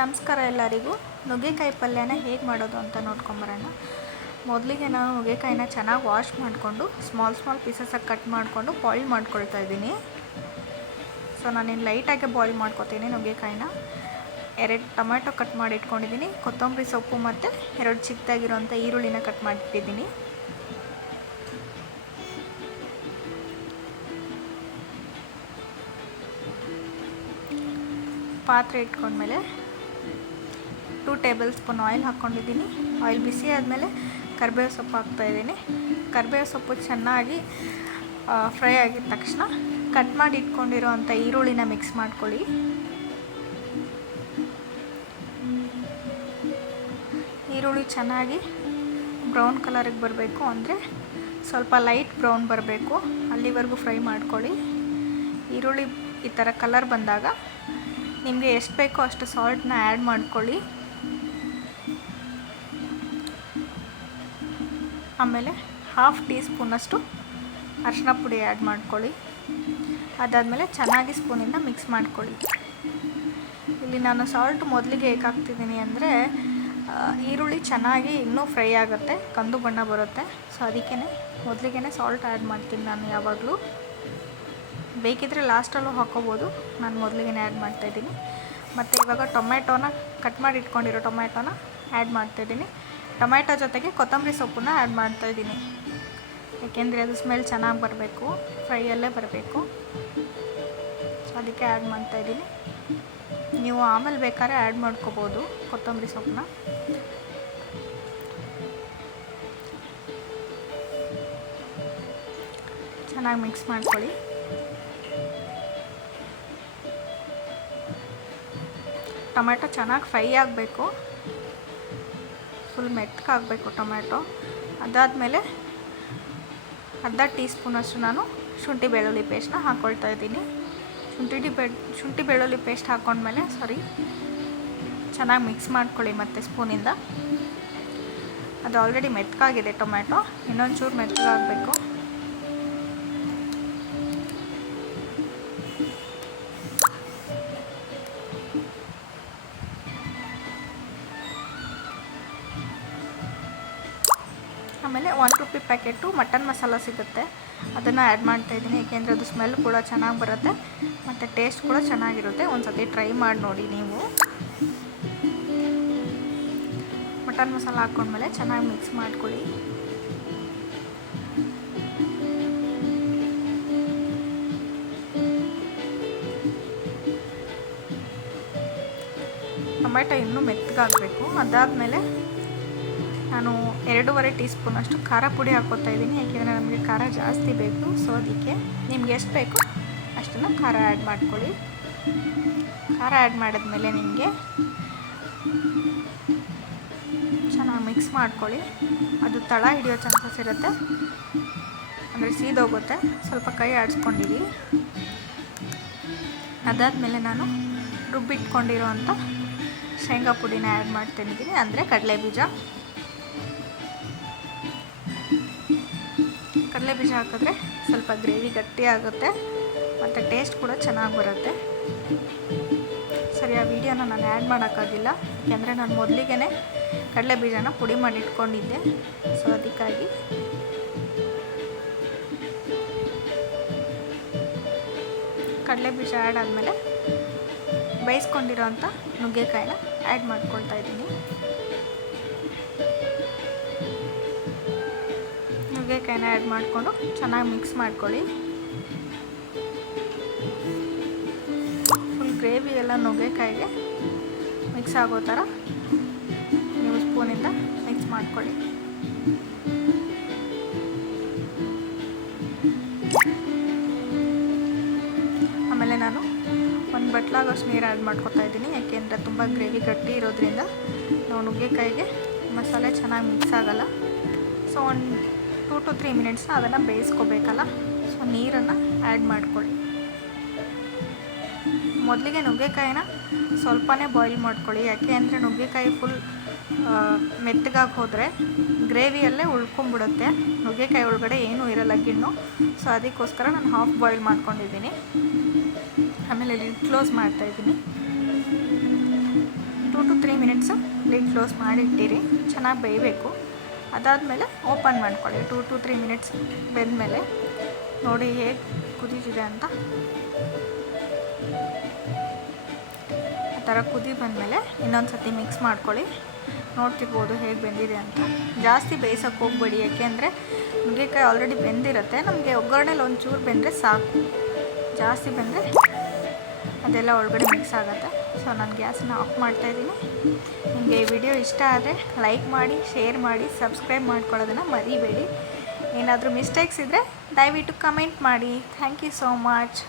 ನಮಸ್ಕಾರ ಎಲ್ಲರಿಗೂ. ನುಗ್ಗೆಕಾಯಿ ಪಲ್ಯನ ಹೇಗೆ ಮಾಡೋದು ಅಂತ ನೋಡ್ಕೊಂಬರೋಣ. ಮೊದಲಿಗೆ ನಾನು ನುಗ್ಗೆಕಾಯಿನ ಚೆನ್ನಾಗಿ ವಾಶ್ ಮಾಡಿಕೊಂಡು ಸ್ಮಾಲ್ ಪೀಸಸ್ಸಾಗಿ ಕಟ್ ಮಾಡಿಕೊಂಡು ಬಾಯ್ಲ್ ಮಾಡ್ಕೊಳ್ತಾ ಇದ್ದೀನಿ. ಸೊ ನಾನಿನ್ನು ಲೈಟಾಗಿ ಬಾಯ್ಲ್ ಮಾಡ್ಕೊತೀನಿ ನುಗ್ಗೆಕಾಯಿನ. 2 ಟೊಮೆಟೊ ಕಟ್ ಮಾಡಿ ಇಟ್ಕೊಂಡಿದ್ದೀನಿ, ಕೊತ್ತಂಬರಿ ಸೊಪ್ಪು ಮತ್ತು 2 ಚಿಕ್ಕದಾಗಿರೋಂಥ ಈರುಳ್ಳಿನ ಕಟ್ ಮಾಡಿಟ್ಟಿದ್ದೀನಿ. ಪಾತ್ರೆ ಇಟ್ಕೊಂಡ್ಮೇಲೆ 2 ಟೇಬಲ್ ಸ್ಪೂನ್ ಆಯಿಲ್ ಹಾಕ್ಕೊಂಡಿದ್ದೀನಿ. ಆಯಿಲ್ ಬಿಸಿ ಆದಮೇಲೆ ಕರಿಬೇವು ಸೊಪ್ಪು ಹಾಕ್ತಾಯಿದ್ದೀನಿ. ಕರಿಬೇವು ಸೊಪ್ಪು ಚೆನ್ನಾಗಿ ಫ್ರೈ ಆಗಿದ ತಕ್ಷಣ ಕಟ್ ಮಾಡಿ ಇಟ್ಕೊಂಡಿರೋ ಅಂಥ ಈರುಳ್ಳಿನ ಮಿಕ್ಸ್ ಮಾಡ್ಕೊಳ್ಳಿ. ಈರುಳ್ಳಿ ಚೆನ್ನಾಗಿ ಬ್ರೌನ್ ಕಲರಿಗೆ ಬರಬೇಕು, ಅಂದರೆ ಸ್ವಲ್ಪ ಲೈಟ್ ಬ್ರೌನ್ ಬರಬೇಕು, ಅಲ್ಲಿವರೆಗೂ ಫ್ರೈ ಮಾಡ್ಕೊಳ್ಳಿ. ಈರುಳ್ಳಿ ಈ ಥರ ಕಲರ್ ಬಂದಾಗ ನಿಮಗೆ ಎಷ್ಟು ಬೇಕೋ ಅಷ್ಟು ಸಾಲ್ಟನ್ನ ಆ್ಯಡ್ ಮಾಡ್ಕೊಳ್ಳಿ. ಆಮೇಲೆ 1/2 ಟೀ ಸ್ಪೂನಷ್ಟು ಅರಿಶಿನ ಪುಡಿ ಆ್ಯಡ್ ಮಾಡ್ಕೊಳ್ಳಿ. ಅದಾದಮೇಲೆ ಚೆನ್ನಾಗಿ ಸ್ಪೂನಿಂದ ಮಿಕ್ಸ್ ಮಾಡ್ಕೊಳ್ಳಿ. ಇಲ್ಲಿ ನಾನು ಸಾಲ್ಟ್ ಮೊದಲಿಗೆ ಹೇಗೆ ಹಾಕ್ತಿದ್ದೀನಿ ಅಂದರೆ ಈರುಳ್ಳಿ ಚೆನ್ನಾಗಿ ಇನ್ನೂ ಫ್ರೈ ಆಗುತ್ತೆ, ಕಂದು ಬಣ್ಣ ಬರುತ್ತೆ. ಸೊ ಅದಕ್ಕೇ ಮೊದಲಿಗೆ ಸಾಲ್ಟ್ ಆ್ಯಡ್ ಮಾಡ್ತೀನಿ ನಾನು ಯಾವಾಗಲೂ. ಬೇಕಿದ್ದರೆ ಲಾಸ್ಟಲ್ಲೂ ಹಾಕ್ಕೋಬೋದು, ನಾನು ಮೊದಲಿಗೆ ಆ್ಯಡ್ ಮಾಡ್ತಾಯಿದ್ದೀನಿ. ಮತ್ತು ಇವಾಗ ಟೊಮೆಟೊನ ಕಟ್ ಮಾಡಿ ಇಟ್ಕೊಂಡಿರೋ ಟೊಮೆಟೊನ ಆ್ಯಡ್ ಮಾಡ್ತಾಯಿದ್ದೀನಿ. ಟೊಮೆಟೊ ಜೊತೆಗೆ ಕೊತ್ತಂಬರಿ ಸೊಪ್ಪನ್ನ ಆ್ಯಡ್ ಮಾಡ್ತಾಯಿದ್ದೀನಿ, ಏಕೆಂದರೆ ಅದು ಸ್ಮೆಲ್ ಚೆನ್ನಾಗಿ ಬರಬೇಕು, ಫ್ರೈಯಲ್ಲೇ ಬರಬೇಕು. ಸೊ ಅದಕ್ಕೆ ಆ್ಯಡ್ ಮಾಡ್ತಾಯಿದ್ದೀನಿ. ನೀವು ಆಮೇಲೆ ಬೇಕಾದ್ರೆ ಆ್ಯಡ್ ಮಾಡ್ಕೋಬೋದು ಕೊತ್ತಂಬರಿ ಸೊಪ್ಪನ್ನ. ಚೆನ್ನಾಗಿ ಮಿಕ್ಸ್ ಮಾಡ್ಕೊಳ್ಳಿ. ಟೊಮೆಟೊ ಚೆನ್ನಾಗಿ ಫ್ರೈ ಆಗಬೇಕು, ಫುಲ್ ಮೆತ್ತಗಾಗಬೇಕು ಟೊಮೆಟೊ. ಅದಾದಮೇಲೆ 1/2 ಟೀ ಸ್ಪೂನಷ್ಟು ನಾನು ಶುಂಠಿ ಬೆಳ್ಳುಳ್ಳಿ ಪೇಸ್ಟ್ನ ಹಾಕ್ಕೊಳ್ತಾ ಇದ್ದೀನಿ. ಶುಂಠಿ ಬೆಳ್ಳುಳ್ಳಿ ಪೇಸ್ಟ್ ಹಾಕ್ಕೊಂಡ್ಮೇಲೆ ಚೆನ್ನಾಗಿ ಮಿಕ್ಸ್ ಮಾಡ್ಕೊಳ್ಳಿ ಮತ್ತು ಸ್ಪೂನಿಂದ. ಅದು ಆಲ್ರೆಡಿ ಮೆತ್ತಗಾಗಿದೆ ಟೊಮೆಟೊ, ಇನ್ನೊಂಚೂರು ಮೆತ್ತಗಾಗಬೇಕು. ಆಮೇಲೆ 1 ರೂಪಿ ಪ್ಯಾಕೆಟು ಮಟನ್ ಮಸಾಲ ಸಿಗುತ್ತೆ, ಅದನ್ನು ಆ್ಯಡ್ ಮಾಡ್ತಾಯಿದ್ದೀನಿ, ಏಕೆಂದರೆ ಅದು ಸ್ಮೆಲ್ ಕೂಡ ಚೆನ್ನಾಗಿ ಬರುತ್ತೆ ಮತ್ತು ಟೇಸ್ಟ್ ಕೂಡ ಚೆನ್ನಾಗಿರುತ್ತೆ. ಒಂದು ಸತಿ ಟ್ರೈ ಮಾಡಿ ನೋಡಿ ನೀವು. ಮಟನ್ ಮಸಾಲ ಹಾಕ್ಕೊಂಡ್ಮೇಲೆ ಚೆನ್ನಾಗಿ ಮಿಕ್ಸ್ ಮಾಡ್ಕೊಳ್ಳಿ. ಟೊಮೆಟೊ ಇನ್ನೂ ಮೆತ್ತಗಾಗಬೇಕು. ಅದಾದಮೇಲೆ ನಾನು 2.5 ಟೀ ಸ್ಪೂನಷ್ಟು ಖಾರ ಪುಡಿ ಹಾಕ್ಕೊತಾ ಇದ್ದೀನಿ, ಯಾಕೆಂದರೆ ನಮಗೆ ಖಾರ ಜಾಸ್ತಿ ಬೇಕು. ಸೊ ಅದಕ್ಕೆ ನಿಮ್ಗೆ ಎಷ್ಟು ಬೇಕು ಅಷ್ಟನ್ನು ಖಾರ ಆ್ಯಡ್ ಮಾಡ್ಕೊಳ್ಳಿ. ಖಾರ ಆ್ಯಡ್ ಮಾಡಿದ್ಮೇಲೆ ನಿಮಗೆ ಚೆನ್ನಾಗಿ ಮಿಕ್ಸ್ ಮಾಡ್ಕೊಳ್ಳಿ. ಅದು ತಳ ಹಿಡಿಯೋ ಚಾನ್ಸಸ್ ಇರುತ್ತೆ, ಅಂದರೆ ಸೀದೋಗುತ್ತೆ, ಸ್ವಲ್ಪ ಕೈ ಆಡಿಸ್ಕೊಂಡಿರಿ. ಅದಾದಮೇಲೆ ನಾನು ರುಬ್ಬಿಟ್ಕೊಂಡಿರೋ ಅಂಥ ಶೇಂಗಾ ಪುಡಿನ ಆ್ಯಡ್ ಮಾಡ್ತಾಯಿದ್ದೀನಿ, ಅಂದರೆ ಕಡಲೆಬೀಜ ಹಾಕಿದ್ರೆ ಸ್ವಲ್ಪ ಗ್ರೇವಿ ಗಟ್ಟಿ ಆಗುತ್ತೆ ಮತ್ತು ಟೇಸ್ಟ್ ಕೂಡ ಚೆನ್ನಾಗಿ ಬರುತ್ತೆ. ಸರಿ, ಆ ವಿಡಿಯೋನ ನಾನು ಆ್ಯಡ್ ಮಾಡೋಕ್ಕಾಗಿಲ್ಲ, ಯಾಕೆಂದರೆ ನಾನು ಮೊದಲಿಗೆ ಕಡಲೆಬೀಜನ ಪುಡಿ ಮಾಡಿ ಇಟ್ಕೊಂಡಿದ್ದೆ. ಸೊ ಅದಕ್ಕಾಗಿ ಕಡಲೆಬೀಜ ಆ್ಯಡ್ ಆದಮೇಲೆ ಬೇಯಿಸ್ಕೊಂಡಿರೋ ಅಂಥ ನುಗ್ಗೆಕಾಯಿನ ಆ್ಯಡ್ ಮಾಡ್ಕೊಳ್ತಾ ಇದ್ದೀನಿ. ನುಗ್ಗೆಕಾಯಿನ ಆ್ಯಡ್ ಮಾಡಿಕೊಂಡು ಚೆನ್ನಾಗಿ ಮಿಕ್ಸ್ ಮಾಡ್ಕೊಳ್ಳಿ. ಫುಲ್ ಗ್ರೇವಿ ಎಲ್ಲ ನುಗ್ಗೆಕಾಯಿಗೆ ಮಿಕ್ಸ್ ಆಗೋ ಥರ ನೀವು ಸ್ಪೂನಿಂದ ಮಿಕ್ಸ್ ಮಾಡ್ಕೊಳ್ಳಿ. ಆಮೇಲೆ ನಾನು 1 ಬಟ್ಲಾಗಷ್ಟು ನೀರು ಆ್ಯಡ್ ಮಾಡ್ಕೊತಾ ಇದ್ದೀನಿ, ಯಾಕೆಂದರೆ ತುಂಬ ಗ್ರೇವಿ ಗಟ್ಟಿ ಇರೋದ್ರಿಂದ ನಾವು ನುಗ್ಗೆಕಾಯಿಗೆ ಮಸಾಲೆ ಚೆನ್ನಾಗಿ ಮಿಕ್ಸ್ ಆಗೋಲ್ಲ. ಸೊ 2 to 3 ಮಿನಿಟ್ಸ್ನ ಅದನ್ನು ಬೇಯಿಸ್ಕೋಬೇಕಲ್ಲ. ಸೊ ನೀರನ್ನು ಆ್ಯಡ್ ಮಾಡ್ಕೊಳ್ಳಿ. ಮೊದಲಿಗೆ ನುಗ್ಗೆಕಾಯಿನ ಸ್ವಲ್ಪನೇ ಬಾಯ್ಲ್ ಮಾಡ್ಕೊಳ್ಳಿ, ಯಾಕೆ ಅಂದರೆ ನುಗ್ಗೆಕಾಯಿ ಫುಲ್ ಮೆತ್ತಗಾಗಿ ಹೋದರೆ ಗ್ರೇವಿಯಲ್ಲೇ ಉಳ್ಕೊಂಬಿಡುತ್ತೆ, ನುಗ್ಗೆಕಾಯಿ ಒಳಗಡೆ ಏನೂ ಇರಲ್ಲ ಗಿಣ್ಣು. ಸೊ ಅದಕ್ಕೋಸ್ಕರ ನಾನು ಹಾಫ್ ಬಾಯ್ಲ್ ಮಾಡ್ಕೊಂಡಿದ್ದೀನಿ. ಆಮೇಲೆ ಲಿಡ್ ಕ್ಲೋಸ್ ಮಾಡ್ತಾಯಿದ್ದೀನಿ. 2 to 3 ಮಿನಿಟ್ಸು ಲಿಡ್ ಕ್ಲೋಸ್ ಮಾಡಿಟ್ಟಿರಿ. ಚೆನ್ನಾಗಿ ಬೇಯಬೇಕು. ಅದಾದಮೇಲೆ ಓಪನ್ ಮಾಡ್ಕೊಳ್ಳಿ. 2 to 3 ಮಿನಿಟ್ಸ್ ಬೆಂದಮೇಲೆ ನೋಡಿ ಹೇಗೆ ಕುದೀತಿದೆ ಅಂತ. ಆ ಥರ ಕುದಿ ಬಂದಮೇಲೆ ಇನ್ನೊಂದು ಸತಿ ಮಿಕ್ಸ್ ಮಾಡ್ಕೊಳ್ಳಿ. ನೋಡ್ತಿರ್ಬೋದು ಹೇಗೆ ಬೆಂದಿದೆ ಅಂತ. ಜಾಸ್ತಿ ಬೇಯಿಸೋಕ್ಕೆ ಹೋಗಬೇಡಿ, ಯಾಕೆಂದರೆ ನುಗ್ಗೆಕಾಯಿ ಆಲ್ರೆಡಿ ಬೆಂದಿರುತ್ತೆ. ನಮಗೆ ಒಗ್ಗರಣೆಲಿ ಒಂಚೂರು ಬೆಂದರೆ ಸಾಕು. ಜಾಸ್ತಿ ಬೆಂದರೆ ಅದೆಲ್ಲ ಒಳಗಡೆ ಮಿಕ್ಸ್ ಆಗುತ್ತೆ. ಸೊ ನಾನು ಗ್ಯಾಸನ್ನ ಆಫ್ ಮಾಡ್ತಾಯಿದ್ದೀನಿ. ನಿಮಗೆ ಈ ವಿಡಿಯೋ ಇಷ್ಟ ಆದರೆ ಲೈಕ್ ಮಾಡಿ, ಶೇರ್ ಮಾಡಿ, ಸಬ್ಸ್ಕ್ರೈಬ್ ಮಾಡ್ಕೊಳ್ಳೋದನ್ನು ಮರಿಬೇಡಿ. ಏನಾದರೂ ಮಿಸ್ಟೇಕ್ಸ್ ಇದ್ದರೆ ದಯವಿಟ್ಟು ಕಮೆಂಟ್ ಮಾಡಿ. Thank you so much.